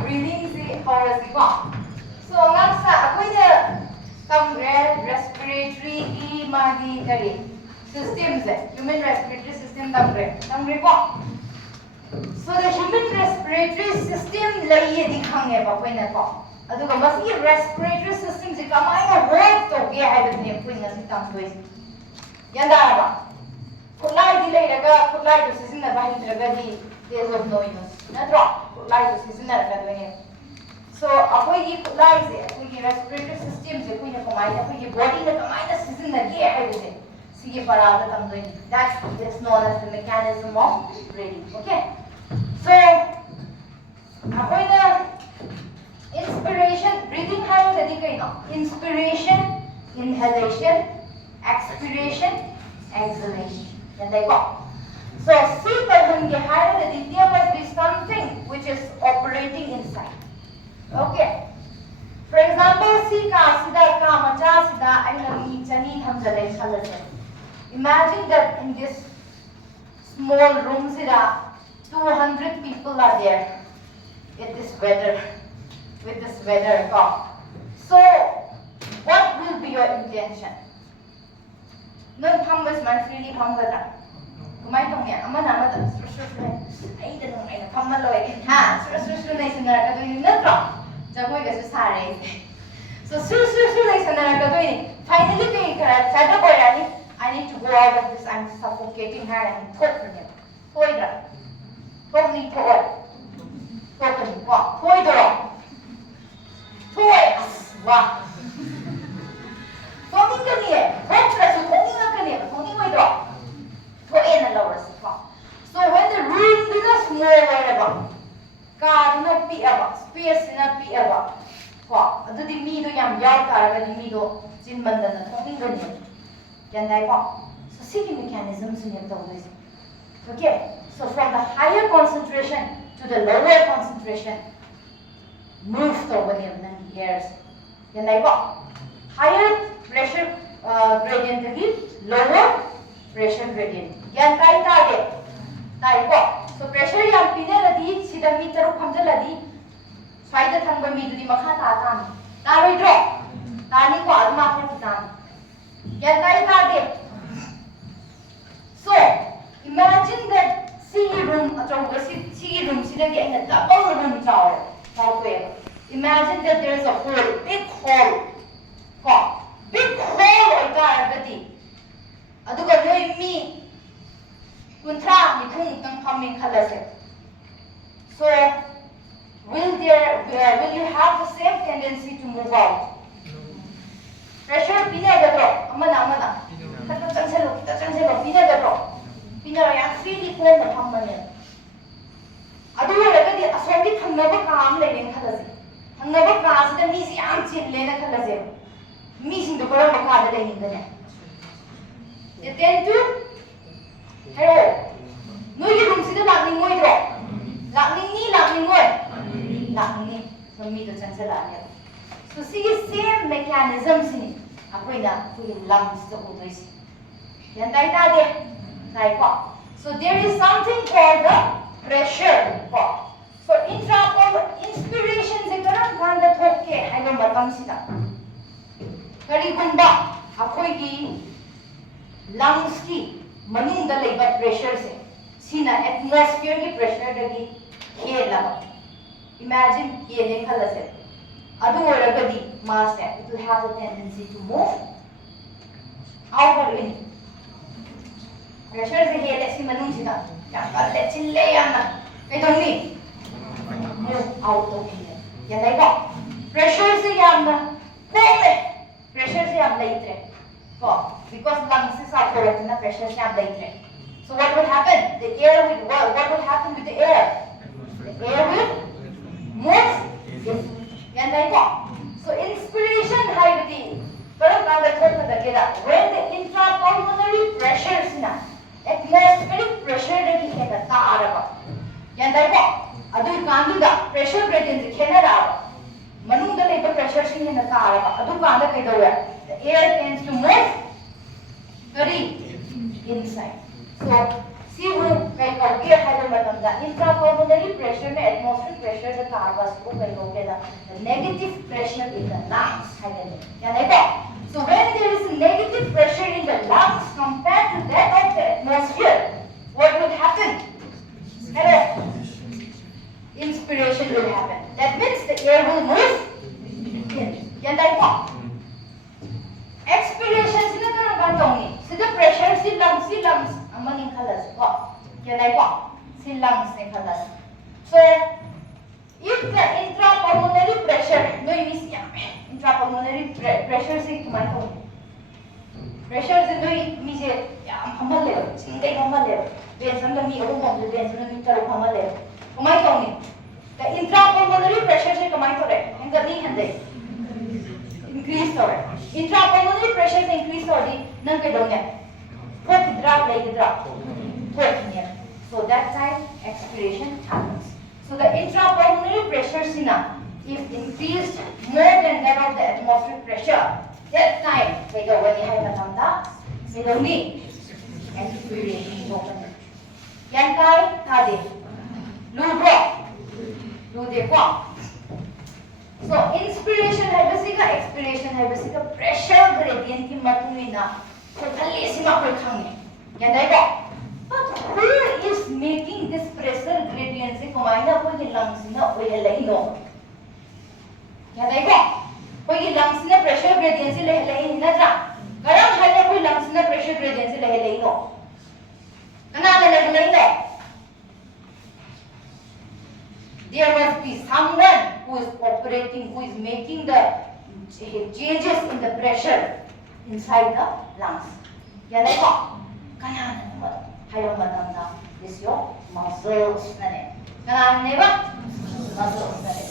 breathing se horasi ko. So ngak sa akoy na tamre respiratory ki magi kari systems human respiratory system tamre ko. So the human respiratory system laiye di khange ba koi na ko. Aduga masi respiratory system se kamai na work to ge haibne koi na si tamdoi. Yanda ba. Kulai di lairaga kulai to sisinna ba hindraga di is of no use. Natro kulai to sisinna raga doi. So apoi ki kulai se apoi ki respiratory system se koi na kamai na apoi ki body na kamai na sisinna ge haibne sige parada tamdoi. That is known as the mechanism of breathing. Okay. So, inspiration, breathing inspiration, inhalation, expiration, exhalation. And they go. So, there must be something which is operating inside. Okay. For example, imagine that in this small room, 200 people are there with this weather. So, what will be your intention? No pambas man freely pambada. Kumai tong ya, amana ai da nong ai pammaloi ha nei sanara ka doi natro jagoi ga su sare. So nei sanara ka doi finally kai kara chada boirani I need to go out of this. I'm suffocating her and talk for him. Toida. Tony toy. Token what? Toy doro. Toy. Wow. Tony kaniye. Totra su Tony na kaniye. Tony toy doro. Toy na lower sifa. So when the room is small wherever, car na pi aba, space na pi aba. Wow. Ado di mi do yam yaw karaga di mi do jin banda na Tony kaniye. Yan dai wow. So siki mechanisms in your this. Okay. So from the higher concentration to the lower concentration, move over the hairs. Then I go higher pressure gradient lower pressure gradient. Yan tai go. So pressure yan pineladi sida meter kamjaladi swaida thangba mi dudi makha ta tan. Taroi dro. Tani ko alma ko tan. Yan tai. So imagine that room double room tower. Imagine that there is a hole, big hole. Big hole already. Aduga noi mi kuntra ni thung tang phaming khalase. So will you have the same tendency to move out? Pressure pinagadro amana. Kita chanselo pinagadro. Pinara yang freely form the company. Adu lagadi aswagi thangnaba kaam leine khalase. Thangnaba kaas da mi si am chin lena khalase. Mi sing do kara maka da leine dane. They tend to hello. No you room si da lakning moi dro. Lakning moi. So mi do chansela ne. So see same mechanisms ni. Apoina pui lungs to utoisi. Yan dai ta de. So there is something called the pressure. So inspiration se karam ganda thokke haiba matam sida. Kari gunda akoi ki lungs ki manung da leiba pressure se sina atmosphere ki pressure dagi khela. Imagine khele khalase. Adu oragadi mass it will have a tendency to move out or in. Pressure se hele si manung sida. Yang kalle chille yana. Kai dongni. Move out of here. Yan dai ko. Pressure se yamna. Kome. Pressure se yam laitre. Ko. Because lungs is are correct na pressure se yam laitre. So what will happen? The air will what will happen with the air? The air will move. Yan dai ko. So inspiration high with the when the intrapulmonary pressure is na atmospheric pressure that is like a tar. Yanda ko, adu kandu da pressure gradient is kenara. Manung da like pressure is in the tar. Adu kanda kaidoya. The air tends to move very inside. So sibu kai kauke hailo matamda intrapulmonary pressure ne atmospheric pressure the tarva sibu kai kauke da negative pressure in the lungs hailo ya ko. So when there is a negative pressure in the lungs compared to that of the atmosphere, what will happen? Hello. Inspiration will happen. That means the air will move in. Ya ko. Expiration sila kan kantong ni. Sila pressure si lungs amaning kalas ko. Ya ko. Si lungs ni kalas. So if the intrapulmonary pressure no is intrapulmonary pressure se kumaito. Pressure se doi mi se yam hamale. Sindai hamale. Bensan da mi abu mom bensan mi taru hamale. Kumaito ni. The intrapulmonary pressure se kumaito re. Engani hande. Increase or intrapulmonary pressure increase or nang kadongya what drop like drop what here so that time expiration happens. So the intrapulmonary pressure sina if increased more than that of the atmospheric pressure, that time they go when you have a tamda they don't need expiration open yan kai tade lu de ko. So inspiration है बसिका expiration है बसिका pressure gradient की मतुनिना तो थल्ले सीमा कोई खांगे क्या देखो but who is making this pressure gradient से कमाइना कोई के lungs ना कोई है लही नो क्या देखो कोई के lungs ना pressure gradient से लही ना जा गरम है ना कोई lungs ना pressure gradient से लही नो कना लही no there must be someone who is operating, who is making the changes in the pressure inside the lungs. Ya देखो, कनान नंबर, हायो मतमना, this your muscles नने, कनान नेबा, muscles नने.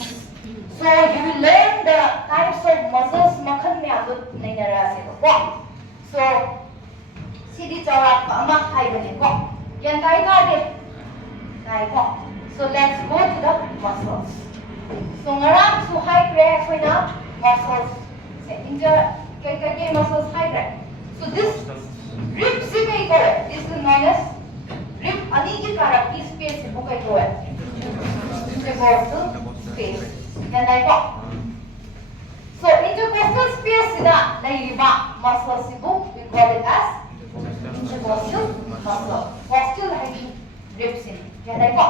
So you will learn the types of muscles मखन में आदो नहीं नरा से को. So सीधी चौराक अमा हाई बने को, यन ताई काटे, ताई को. So let's go to the muscles. So ngarang su high crack when muscles. Say inter muscles high crack. So this rib sikai ko is known as rib ani ki karak is space ko kai ko hai. Intercostal space. Yan dai ko. So intercostal space sida dai riba muscle sibu we call it as intercostal muscle. Costal hai rib sin. Yan dai ko.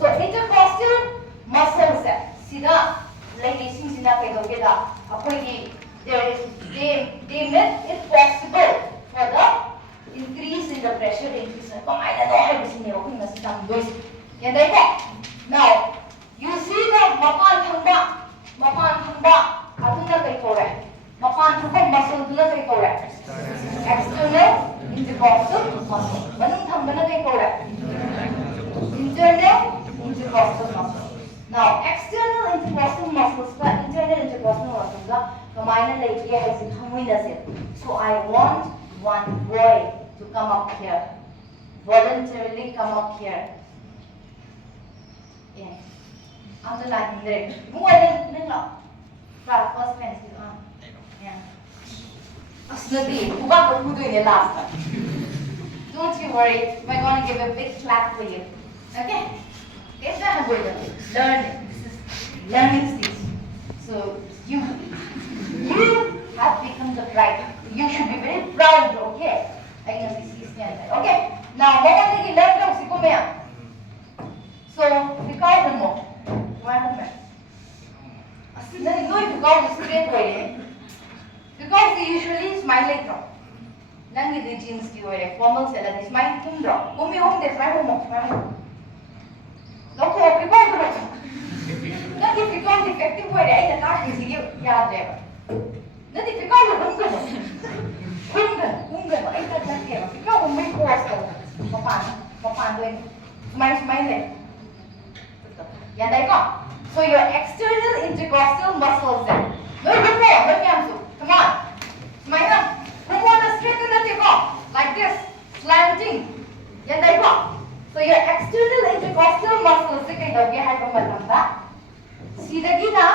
So intercostal muscles है सीधा like इसी सीधा कहीं तो क्या अपने की there is they make it possible for the increase in the pressure increase को मायने तो है किसी ने वो भी मस्त काम दोस्त ये देखो now you see the mapan thangba अतुना कहीं तो है mapan thangba muscle अतुना कहीं तो है external intercostal muscle बनूं थंबा ना कहीं तो है internal intercostal muscle. Now, external intercostal muscles का internal intercostal muscles का कमाइना लगी है ऐसे खामुई नज़र. So I want one boy to come up here, voluntarily come up here. Yeah, I'm the last one there. More than no. First pencil. Yeah. Asnati, who got who doing it last time? Don't you worry. We're going to give a big clap for you. Okay? This is how we're going to learn it. This is learning stage. So you have become the bride. You should be very proud, okay? I can see stand there. Okay? Now, what are you learning? So, because of more. Why not? Then you know because it's straight way. Because they usually smile like that. Nang the jeans ki way formal se la smile tum dro. Kumi home de smile home. Loko prepare karo. Nang if because effective way ai na ta ki you yaad रहेगा. Nang if because hum karo. Ai ta ta ke. Because hum mai course karo. Papan doing smile le. Yan dai ko. So your external intercostal muscles then. No more. Come on. Smile up. Come on, straighten the tip up. Like this. Slanting. Yan dai ko. So your external intercostal muscles se kind of ye hai ko matamba. Sida ki na.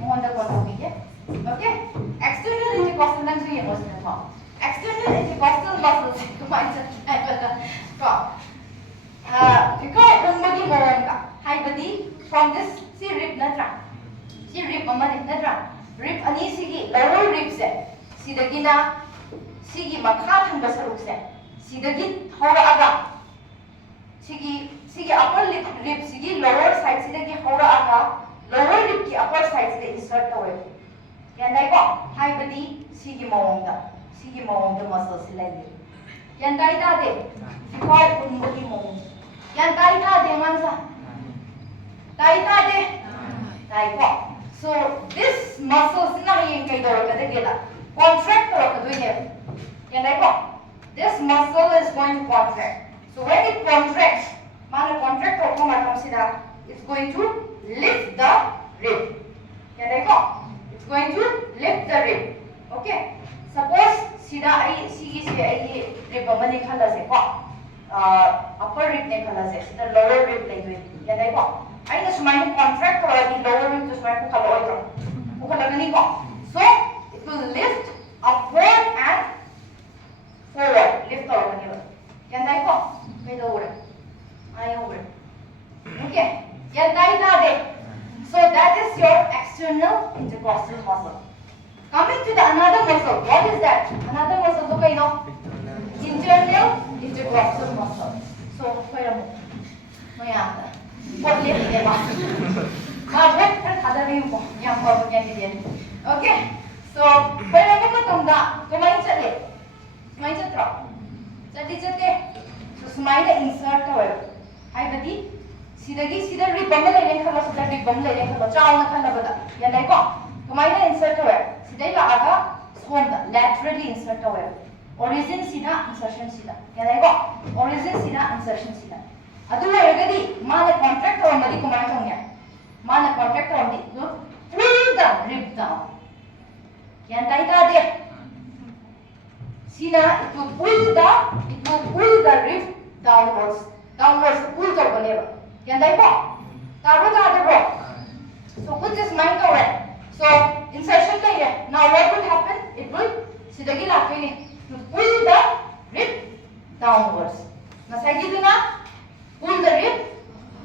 Mo the ko okay. Okay? External intercostal muscles. External intercostal muscles. Come on. rib natra. Si rib amani natra. Rib ani sigi lower rib se. Sidagi na sigi makha thangba saruk se. Sidagi hora aga. Sigi upper rib sigi lower side sidagi hora aga. Lower rib ki upper side se insert kawe. Yan dai ko. Hai badi sigi mawangda. Sigi mawangda muscle silai. Yan dai ta de. Sikoi unbodi mawang. Yan dai ta de mansa. Dai ta de. Dai ko. So this muscle sina yin kai dor ka de gela. Contract karo ka doine. Yan dai ko. This muscle is going to contract. So when it contracts, mana contract karo ko matam sida, it's going to lift the rib. Yan dai ko. It's going to lift the rib. Okay. Suppose sida ai sigi se ai rib amani khala se ko. Upper rib ne khala se. Sida lower rib lai doi. Yan dai ko. Ai na sumai contract karo di lower rib to sumai ko khala oi ko. Ko khala gani ko. So it will lift upward and forward. Lift karo gani ba. Yan dai ko. May lower. Ai over. Okay. Yan dai na de. So that is your external intercostal muscle. Coming to the another muscle. What is that? Another muscle to kayo? Internal intercostal muscle. So kaya mo. Maya. What lift niya ba? Mabot ka kada rin mo. Yang pabot niya din. Okay. So kaya mo matanda. Kumain sa rin. Kumain sa trap. Jadi. So smile insert ka wala. Ay badi. Sida rib bang lai lai khala sida rib bang lai lai khala chaw na khala bada. Yan dai ko. Kumain na insert ka wala. Sida la aga sonda laterally insert ka wala. Origin sida insertion sida. Yan dai ko. Origin sida insertion sida. Adu oragadi mana contract or madi kumain kong niya. Mana contract or madi. Pull the rib down. Yan dai ta de. Sida it will pull the rib downwards. Downwards pull kar baneba. Yan dai ko. Taro ta de bro. So put this mind over. So insertion layer. Now what will happen? It will sidagi lakini to pull the rib downwards. Nasagi na pull the rib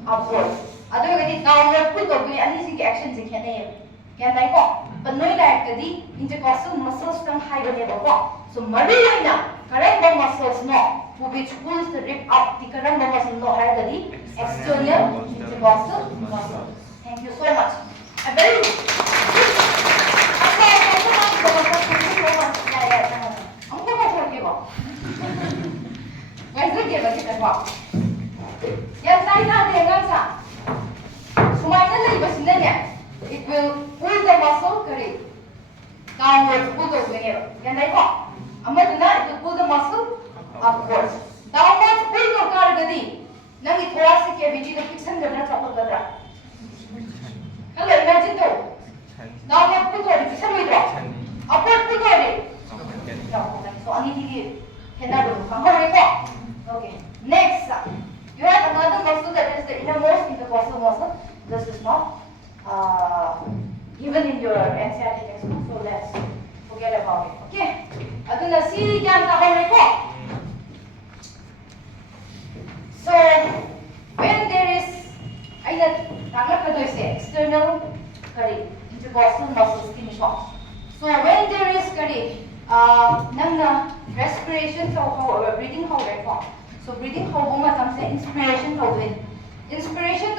upwards. Ado gadi downward pull ko kuni ani sing action se khane. Yan dai ko. Panoi la kadi intercostal muscles tang high baneba ko. So mari laina correct the muscles no which pulls the rib up. The correct muscle no high gadi external intercostal muscle. Thank you so much. A very it will pull the muscle downwards, pull the wing. It will pull the muscle upwards. Downwards, pull the cargadi. Nangi thoracic cavity the kitchen the top of the dra. Hello, imagine though. Downward pull the kitchen upward pull the so only okay. Next, you have another muscle that is the innermost intercostal muscle. This is not given in your NCERT textbook, so let's forget about it. Okay. Aduna si yan ka ko. So when there is external intercostal muscles in short. So when there is respiration breathing how so breathing how inspiration inspiration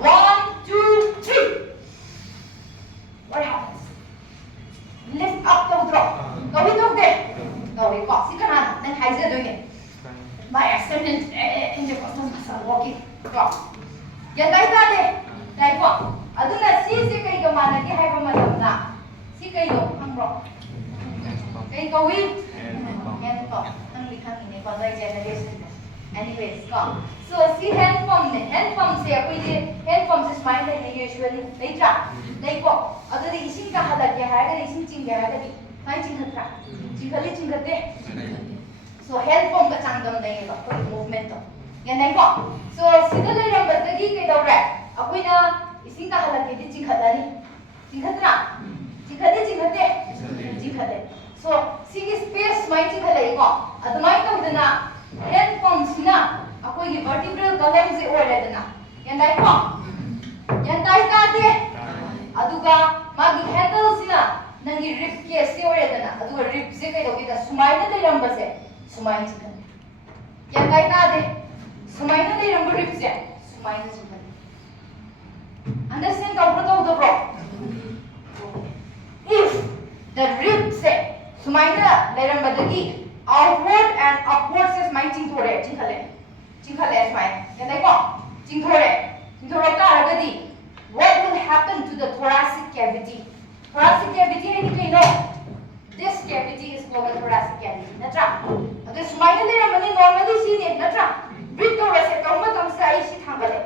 one, two, three. What happens? Lift up the drop. Go there. Go see then doing it. My extended intercostal muscle walking. Drop. Yan dai ko. Aduna si kay gamana ki hay pamadamna. Si kayo ang rock. Kay gawin. Yan ko. Ang likhang ini ko dai generation. Anyways, go. So si hand pump se hand pump se smile usually later. Dai ko. Aduna ising ka halat ya hay ising chingga hay kai chinghatra. Chinghate. So hand pump ka changdam dai ko movement to. Yan dai ko. So sida lai ram batagi kay dawra. Akoy na ising ka halat kay chingkhatani. Chinghatra. Chinghate. So sigi space mai chi khalai ko admai tawdana hand pump sina akoi gi vertebral column se oiredana yandai ko yandai ta de aduga magi handle sina nangi rib ke se oiredana aduga rib se kai dogi da sumai na leiram base sumai chi khan yandai ta de sumai na leiram rib se sumai na chi khan understand the bro if the rib se sumaina leram badagi outward and upward says my chingthore chingkhale smai can I go chingthore ka agadi what will happen to the thoracic cavity hai no this cavity is called the thoracic cavity natra adu sumaina leram bani normally see ne natra breathe to rase kauma tamsa ai si thangalo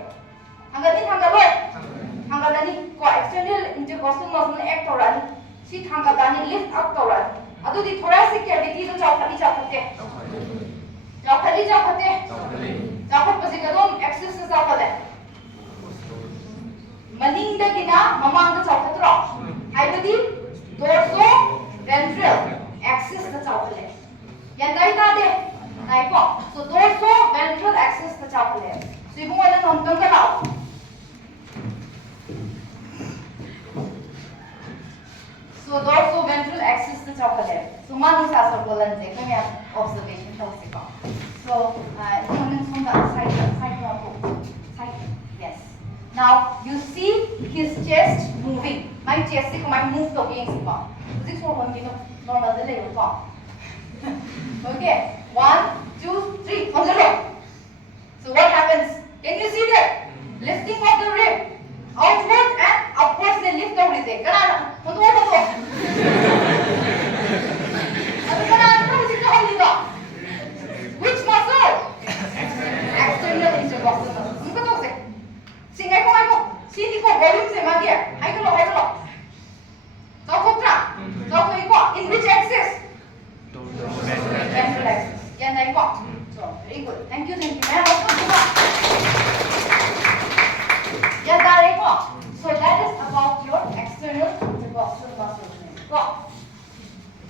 hangalani ko external intercostal muscle act torani si thangalani lift up torani adudi thoracic cavity do chawkhali chawkhat pasi kadom axis se chawkhale maning da gina mamang da chawkhatro haibadi dorso ventral axis da chawkhale yandai ta de nai ko so dorso ventral axis da chawkhale so ibung wala nomtong ka lao so dorsoventral axis the chocolate. So manu sa circle and take me observation tawsiko. So coming from the side. Yes. Now you see his chest moving. My chest is my move to being sipa. This one normal the level ko. Okay. 1, 2, 3. On the road. So what happens? Can you see that? Lifting of the rib. Outward and upwards they lift out is it. Which muscle? External intercostal muscle. Sing I go. See the volume se magia. I go. In which axis? Ventral axis. Can I go? So very good. Thank you. So that is about your external intercostal muscle.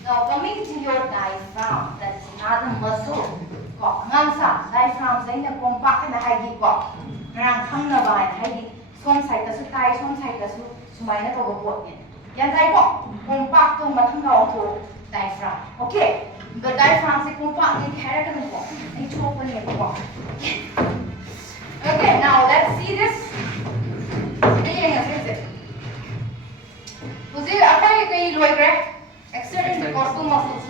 Now coming to your diaphragm, that is another muscle. Diaphragm is compact and high. Some side to tie, some side to sumina to go. Compact to diaphragm. Okay, the diaphragm is compact in character. Okay, now let's see this. External intercostal muscles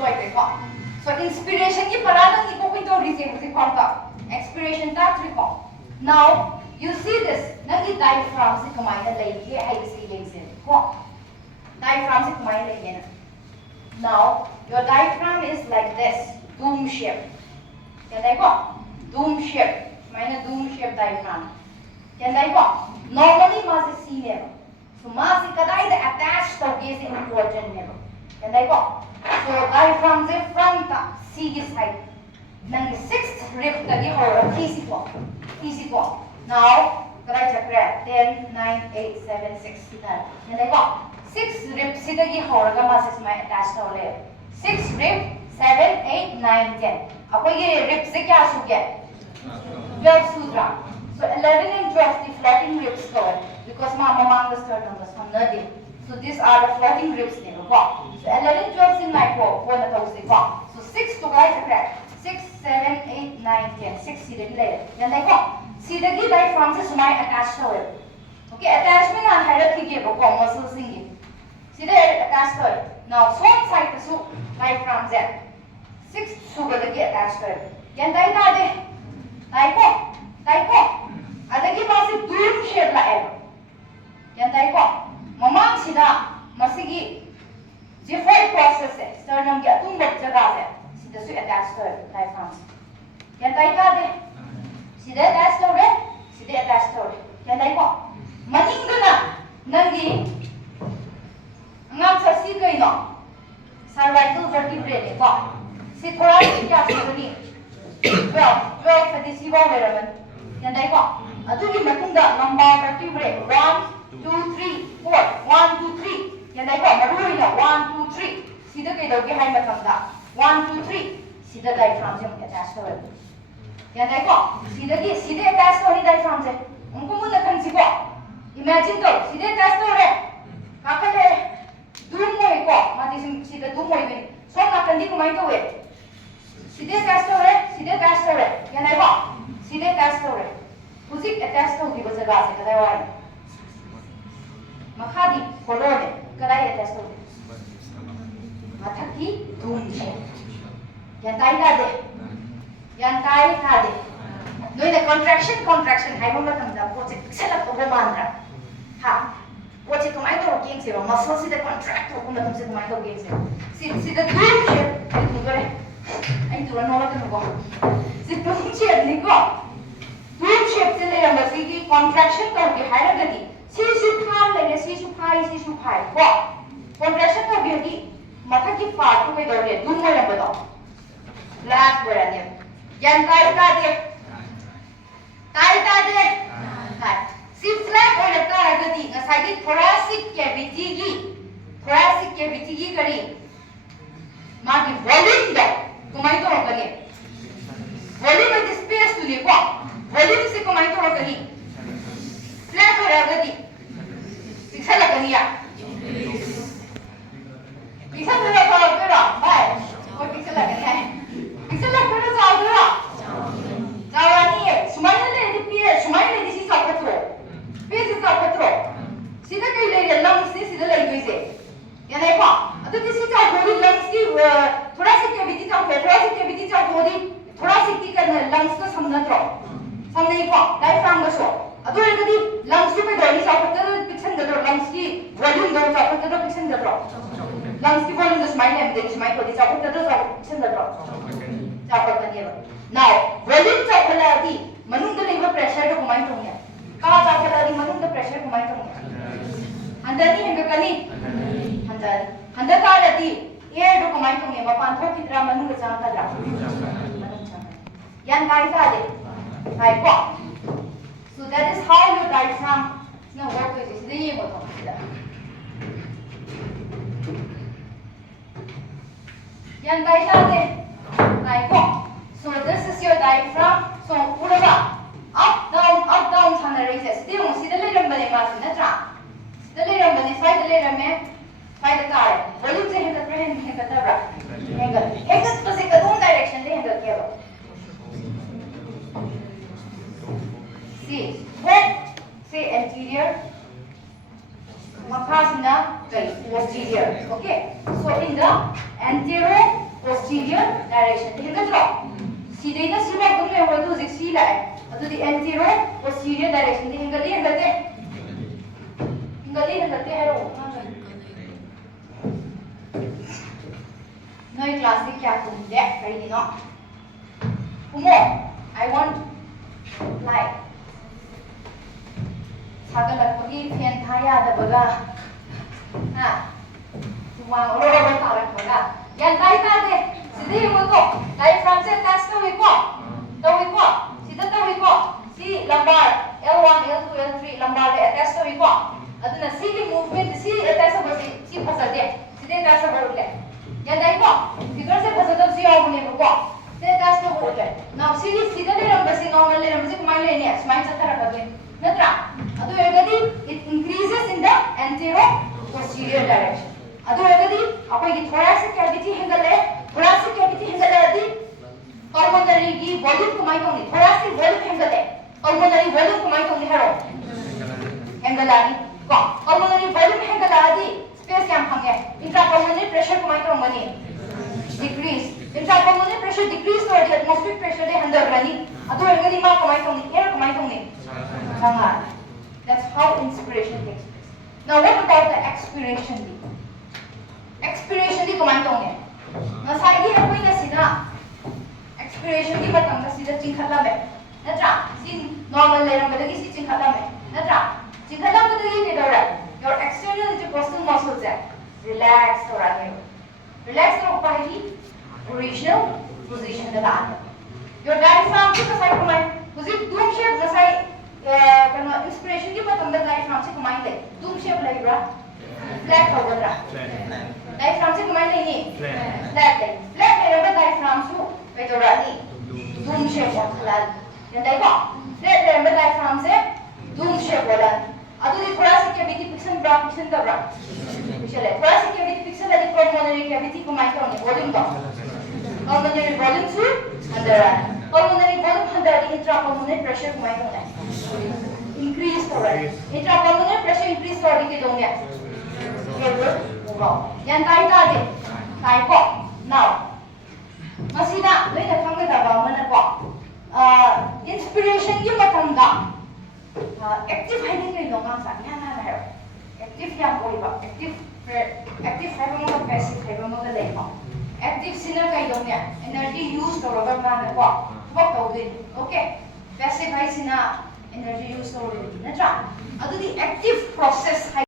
so inspiration ki parada ni ko kinto receive expiration ta triko. Now you see this nagi diaphragm se kamai na lagi ai si lagi ko diaphragm se kamai lagi na. Now your diaphragm is like this dome shape. Can I go? Dome shape. Mine dome shape diaphragm. Can I go? Normally mass is C level. So mass is attached to this important level. Can I go? So diaphragm is front C side. Nang 6th rib tagi or easy go. Now try chakra 10, 9, 8, 7, 6. Can I go? 6 rib sidagi or mass is my attached to level. 6 rib 7, 8, 9, 10. Apo ye rib se kya su get? 12 sutra. So 11 and 12 the floating ribs covered because mama the sternum was from the so these are the floating ribs there. So 11, 12 in my core. So 6 to guys correct. 6, 7, 8, 9, 10. 6 see the later. Then they go. See the key diaphragm is my attached to it. Okay, attachment and hierarchy give muscle singing. See the attached to it. Now sword side to diaphragm there. 6 sugar the attached to it. Then they go. Adagi masi dome shape la ero. Yan tayo ko. Mamang sida masigi Gifford process hai. Sternum ki atumbak jaga hai. Sida su attached to diaphragm. Yan tayo ka de. Sida attached to re. Sida attached to re. Yan tayo ko. Maning na nangi ngam sa si kayo no. Cervical vertebrae ko. Si thoracic kya si 12 pati si ba meron. Yan tayo ko. Adugi matunda number vertebrae 1, 2, 3, 4. 1, 2, 3. Yan tayo ko. Maruloy na 1, 2, 3. सीधा कई दोगे high मतमदा 1 2 3 सीधा diaphragm से attach करो या देखो सीधे attach हो रही डायफ्राम से उनको मुझे कंसी को इमेजिन तो सीधे अटैच हो रहे काकले दूर मोई को माती सीधे दूर मोई में सो काकंदी को माइंड हुए सीधे अटैच हो रहे या देखो सीधे अटैच हो रहे उसी अटैच हो की वजह से कदा वाई मखादी कोलोने कदा अटैच हो मथकी धूम है yantai tade yantai tade no ina contraction hai mama tamda poche selak to mandra ha poche to mai to geng se muscle si de contract to kuma tam se mai to geng se si de group che ai tu gore ai tu no la to go si group che ni ko group shape se le ma si ki contraction to ki hai la gati si su phai ko contraction to bi ki matha ki part to be dore dum mo la bado last word again yan kai ta de kai si flat or ta agati ngasai ki thoracic cavity gi kari ma ki volume da kumai to kani volume is space to le ko volume se kumai to kani flat or agati pisala kani ya pisala ka kara bye ko pisala kani Isala kena saudara. Jawani है. सुमाइले ले दिपिए. सुमाइले दिसी सापत्रो. Page सापत्रो. सीधा कहीं ले गया lungs से सीधा ले गई से. या नहीं पा. अतो दिसी चाह थोड़ी लंग्स की थोड़ा सी कैविटी चाह थोड़ी थोड़ा सी की करना लंग्स को समझना तो. समझ नहीं पा. डायफ्राम का शो. अतो ये कभी लंग्स पे डोली सापत्रो पिछन दरो लंग्स की वॉल्यूम दरो सापत्रो पिछन दरो. लंग्स की वॉल्यूम दस माइले में देखिए माइले को सापत्रो पिछन दरो. Now, volume chakhaladi, manung da liver pressure to kumai tong ya. Ka chakhaladi manung da pressure kumai tong ya. Handani hanga kani. Handa kaladi air to kumai tong ya. Mapan tho kitra manung da chang kadra. Yan kai sa de. Kai ko. So that is how your diaphragm na work with this. Ye mo to. Yan kai sa de. So this is your diaphragm. So pura up down sana raises. Still mo sida le rambane mas na tra. Sida le rambane side le rame side car. Volume se henda train henda tabra. Henda. Henda to se kadon direction le henda kya ba. See, head say anterior. Makasina posterior. Okay. So in the anterior posterior direction. Henda tra. सीधे ना सिर्फ एक दूसरे में तो जिक्सी लाए तो दी anterior posterior direction दी हिंगली हिंगलते हैं रो नई क्लास में क्या तुम देख रही हो उमो I want like सागर लगती फैन था याद बगा हाँ वहाँ और तारक बगा यार काय दे सीधे वो तो diaphragm से attach तो विको सीधा तो विको सी lumbar L1 L2 L3 lumbar ले attach तो विको अदुना सी की movement सी attach हो सी फंसा दे सीधे attach हो ले या नहीं को फिगर से फंसा तो सी और बने को सीधे attach हो ले now सी की सीधा ले रंग सी normal ले रंग सी कुमार ले नहीं स्माइल से तरह करके नत्रा अदु एगदी it increases in the anterior posterior direction अदु एगदी अपन की thoracic cavity हैंगले thoracic cavity हैंगले अदी pulmonary की volume कुमाई तो नहीं thoracic volume हैंगले pulmonary volume कुमाई तो नहीं हरो हैंगलानी को pulmonary volume हैंगला अदी space क्या हमगे intrapulmonary pressure कुमाई तो money decrease intrapulmonary pressure decrease तो अदी atmospheric pressure दे हंडर रनी अदु एगदी माँ कुमाई तो नहीं air कुमाई तो नहीं चंगा that's how inspiration takes place now what about the expiration expiration दी कुमाई तो नहीं नसाई दी है कोई ना सीधा expiration की बात हम सीधा चिंखला में नत्रा सी normal ले रंग बदली सी चिंखला में नत्रा चिंखला में तो ये क्या हो your external intercostal muscles है relax हो रहा है relax तो पहली original position में लाना your diaphragm की नसाई कुमाई उसी doom shape नसाई करना inspiration की बात हम diaphragm से कुमाई ले doom shape लगेगा flat होगा diaphragm se kumai nahi flat nahi flat nahi raba diaphragm su kai to rani dome shape or khalal yan dai ko flat nahi raba diaphragm se dome shape wala adu di thoda se cavity pixel bra pixel da bra pixel hai thoda se cavity pixel adi pulmonary cavity kumai ko ni volume da pulmonary volume su under pulmonary volume under intrapulmonary pressure kumai ko na increase to right intrapulmonary pressure increase to ke dong ya yan tai ta de tai ko now masina loi na khang da ba mana ko inspiration ki matam da active hai ni no ma sa nya na na active ya koi ba active hai ba ma passive hai ba ma ga dai ko active sina kai dong ya energy use to ba ma na ko ba to de okay passive hai sina energy use to de na tra adu di active process